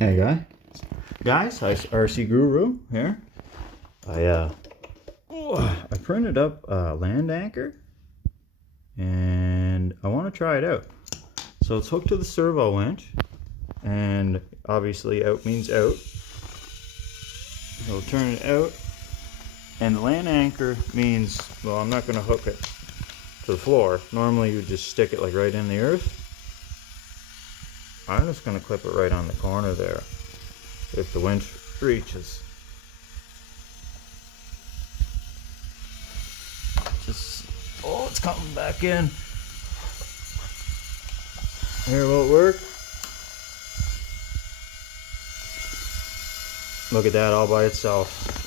Hey guys, RC Guru here. I printed up a land anchor and I want to try it out. So it's hooked to the servo winch, and obviously out means out. So turn it out, and the land anchor means, well, I'm not going to hook it to the floor. Normally you just stick it like right in the earth. I'm just going to clip it right on the corner there, if the winch reaches. Oh, it's coming back in. Here, will it work? Look at that, all by itself.